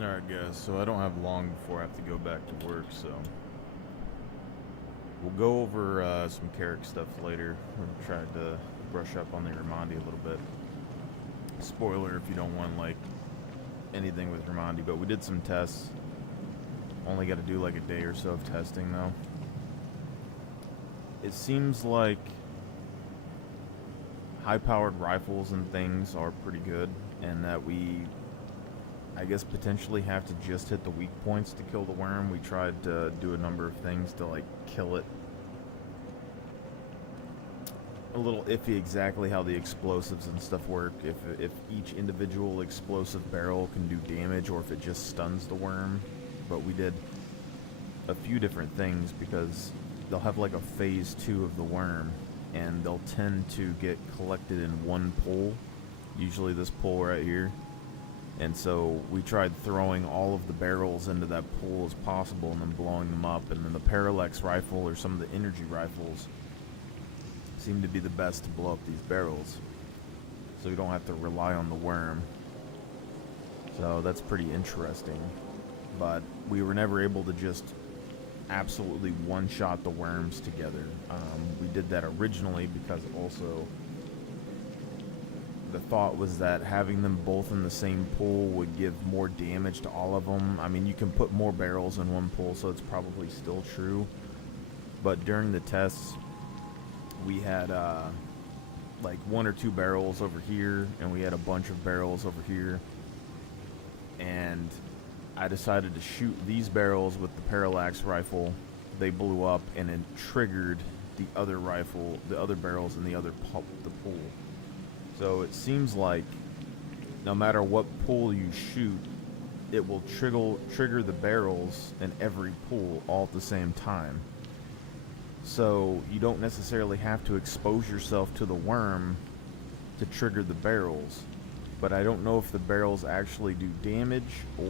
Alright guys, so I don't have long before I have to go back to work, so we'll go over some Carrick stuff later. We tried to brush up on the Yormandi a little bit. Spoiler if you don't want like anything with Yormandi, but we did some tests. Only got to do like a day or so of testing though. It seems like high-powered rifles and things are pretty good, and that we, I guess, potentially have to just hit the weak points to kill the worm. We tried to do a number of things to like kill it. A little iffy exactly how the explosives and stuff work, if each individual explosive barrel can do damage or if it just stuns the worm. But we did a few different things because they'll have like a phase 2 of the worm, and they'll tend to get collected in one pool, usually this pool right here. And so we tried throwing all of the barrels into that pool as possible and then blowing them up. And then the parallax rifle or some of the energy rifles seem to be the best to blow up these barrels, so we don't have to rely on the worm. So that's pretty interesting. But we were never able to just absolutely one-shot the worms together. We did that originally because also the thought was that having them both in the same pool would give more damage to all of them. I mean, you can put more barrels in one pool, so it's probably still true. But during the tests, we had like 1 or 2 barrels over here, and we had a bunch of barrels over here. And I decided to shoot these barrels with the parallax rifle. They blew up, and it triggered the other rifle, the other barrels in the other the pool. So it seems like no matter what pool you shoot, it will trigger the barrels in every pool all at the same time. So you don't necessarily have to expose yourself to the worm to trigger the barrels. But I don't know if the barrels actually do damage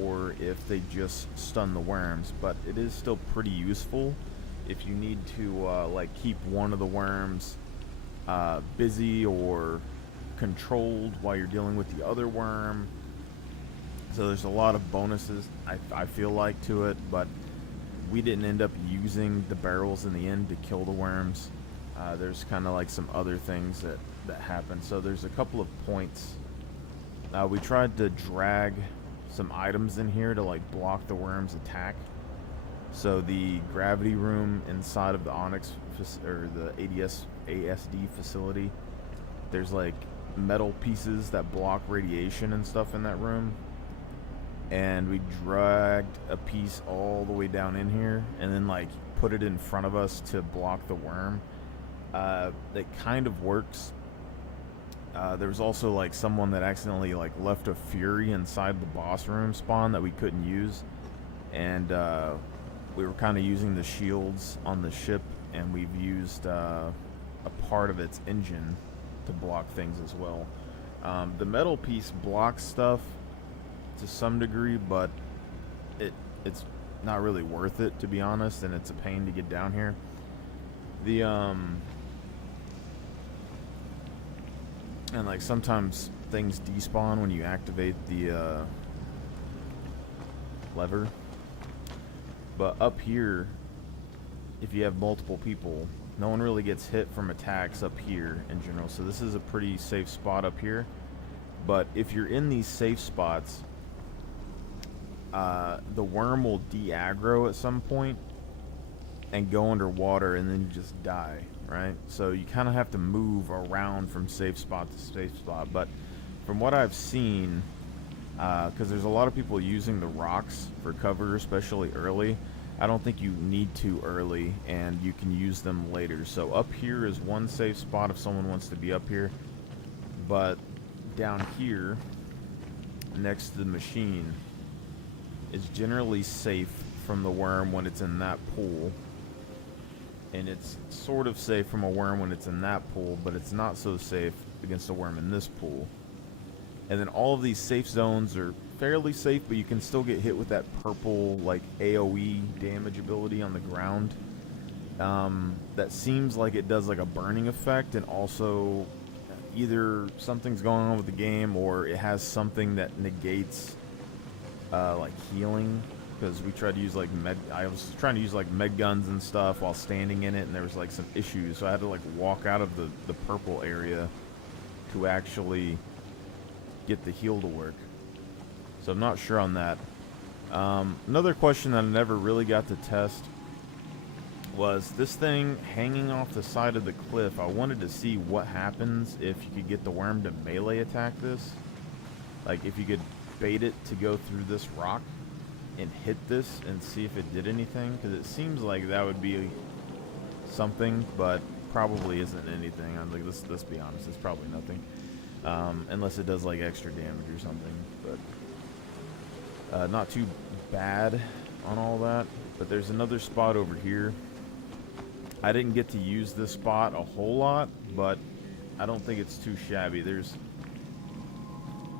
or if they just stun the worms. But it is still pretty useful if you need to like keep one of the worms busy or controlled while you're dealing with the other worm. So there's a lot of bonuses, I feel like, to it, but we didn't end up using the barrels in the end to kill the worms. There's kind of like some other things that happen. So there's a couple of points. We tried to drag some items in here to like block the worm's attack. So the gravity room inside of the Onyx or the ASD facility, there's like metal pieces that block radiation and stuff in that room. And we dragged a piece all the way down in here and then like put it in front of us to block the worm. It kind of works. There was also like someone that accidentally like left a fury inside the boss room spawn that we couldn't use, and we were kind of using the shields on the ship, and we've used a part of its engine to block things as well. The metal piece blocks stuff to some degree, but it's not really worth it, to be honest, and it's a pain to get down here. The and like sometimes things despawn when you activate the lever. But up here, if you have multiple people, no one really gets hit from attacks up here in general. So this is a pretty safe spot up here. But if you're in these safe spots, the worm will de-aggro at some point and go underwater, and then you just die, right? So you kind of have to move around from safe spot to safe spot. But from what I've seen, because there's a lot of people using the rocks for cover, especially early, I don't think you need to early, and you can use them later. So up here is one safe spot if someone wants to be up here. But down here, next to the machine, is generally safe from the worm when it's in that pool. And it's sort of safe from a worm when it's in that pool, but it's not so safe against a worm in this pool. And then all of these safe zones are fairly safe, but you can still get hit with that purple like AoE damage ability on the ground. That seems like it does like a burning effect, and also either something's going on with the game or it has something that negates like healing, because we tried to use like I was trying to use like med guns and stuff while standing in it, and there was like some issues, so I had to like walk out of the purple area to actually get the heal to work. So I'm not sure on that. Another question that I never really got to test was this thing hanging off the side of the cliff. I wanted to see what happens if you could get the worm to melee attack this. Like if you could bait it to go through this rock and hit this and see if it did anything, because it seems like that would be something, but probably isn't anything. I'm like, let's be honest, it's probably nothing, unless it does like extra damage or something. But not too bad on all that. But there's another spot over here. I didn't get to use this spot a whole lot, but I don't think it's too shabby. There's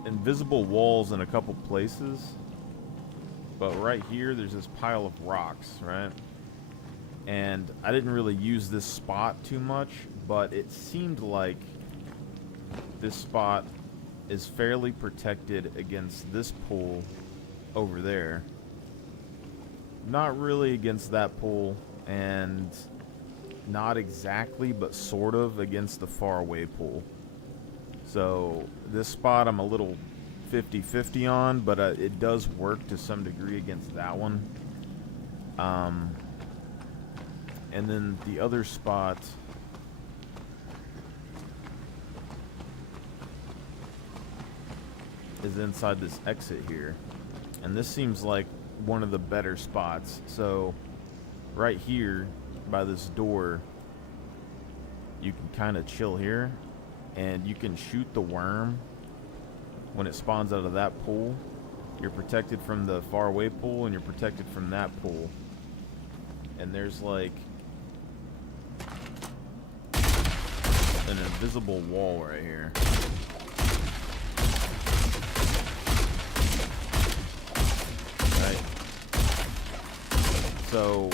invisible walls in a couple places, but right here there's this pile of rocks, right? And I didn't really use this spot too much, but it seemed like this spot is fairly protected against this pool over there. Not really against that pool, and not exactly, but sort of against the far away pool. So this spot I'm a little 50-50 on, but it does work to some degree against that one. And then the other spot is inside this exit here, and this seems like one of the better spots. So right here by this door, you can kind of chill here, and you can shoot the worm when it spawns out of that pool. You're protected from the far away pool, and you're protected from that pool. And there's like an invisible wall right here. Right? So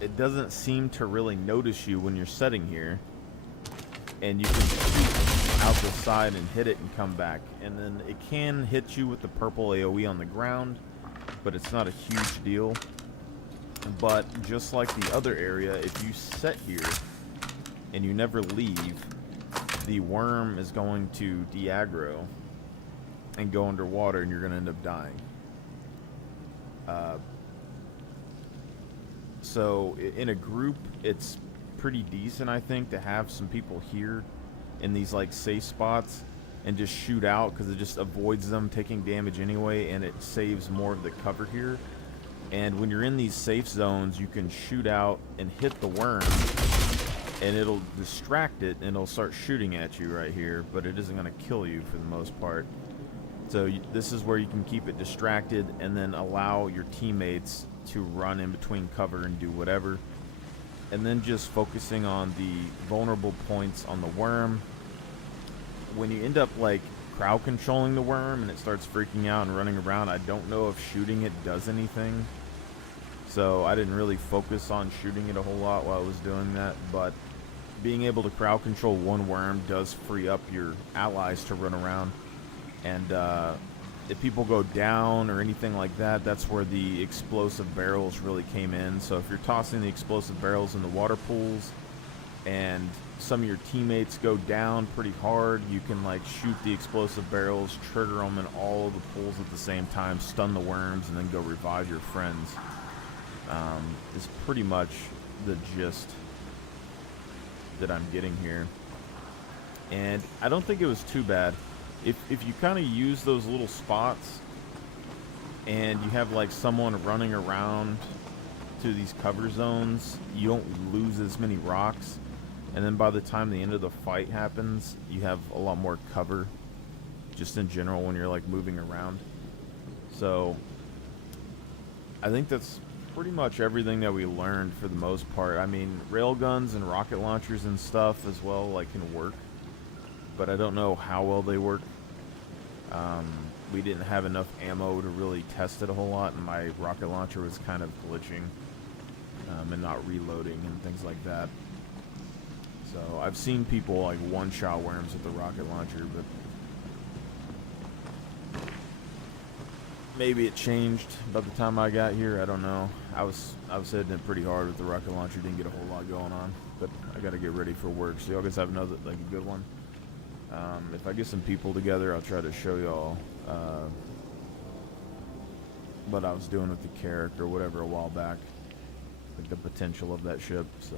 it doesn't seem to really notice you when you're setting here, and you can shoot out the side and hit it and come back. And then it can hit you with the purple AoE on the ground, but it's not a huge deal. But just like the other area, if you set here and you never leave, the worm is going to de-aggro and go underwater, and you're going to end up dying. So in a group, it's pretty decent, I think, to have some people here in these like safe spots and just shoot out, because it just avoids them taking damage anyway, and it saves more of the cover here. And when you're in these safe zones, you can shoot out and hit the worm, and it'll distract it, and it'll start shooting at you right here, but it isn't going to kill you for the most part. So this is where you can keep it distracted and then allow your teammates to run in between cover and do whatever. And then just focusing on the vulnerable points on the worm. When you end up like crowd controlling the worm and it starts freaking out and running around, I don't know if shooting it does anything. So I didn't really focus on shooting it a whole lot while I was doing that, but being able to crowd control one worm does free up your allies to run around. And if people go down or anything like that, that's where the explosive barrels really came in. So if you're tossing the explosive barrels in the water pools and some of your teammates go down pretty hard, you can like shoot the explosive barrels, trigger them in all of the pools at the same time, stun the worms, and then go revive your friends. Is pretty much the gist that I'm getting here. And I don't think it was too bad. If you kind of use those little spots and you have like someone running around to these cover zones, you don't lose as many rocks, and then by the time the end of the fight happens, you have a lot more cover just in general when you're like moving around. So I think that's pretty much everything that we learned for the most part. I mean, railguns and rocket launchers and stuff as well like can work, but I don't know how well they work. We didn't have enough ammo to really test it a whole lot, and my rocket launcher was kind of glitching and not reloading and things like that. So I've seen people like one-shot worms with the rocket launcher, but Maybe it changed by the time I got here. I don't know. I was hitting it pretty hard with the rocket launcher. Didn't get a whole lot going on, but I got to get ready for work. So y'all guys have another like a good one. If I get some people together, I'll try to show y'all what I was doing with the character or whatever a while back, like the potential of that ship. So.